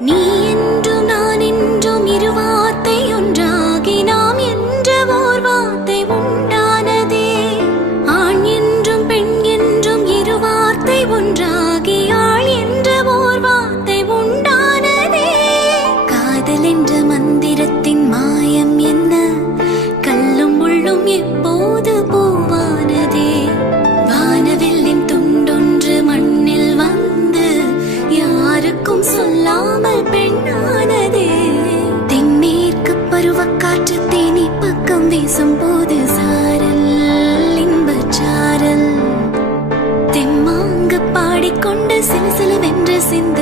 நீ என்றும் நான் என்றும் இரு வார்த்தை ஒன்றாகி நாம் என்ற ஓர் வார்த்தை உண்டானதே. ஆண் என்றும் பெண் என்றும் இரு வார்த்தை ஒன்றாகி ஆள் என்ற ஓர் வார்த்தை உண்டானதே. காதல் என்ற மந்திரத்தின் மாயம் என்ன? கல்லும் முள்ளும் எப்போது பூவானதே. வானவில்லின் துண்டொன்று மண்ணில் வந்து யாருக்கும் சொல்லாமல் பெண்ணானதே. தென்மேற்கு பருவக்காற்று தேனி பக்கம் வீசும் போது சாரல் இன்பச்சாரல் தெம்மாங்கு பாடிக்கொண்டு சிலசிலவென்று சிந்த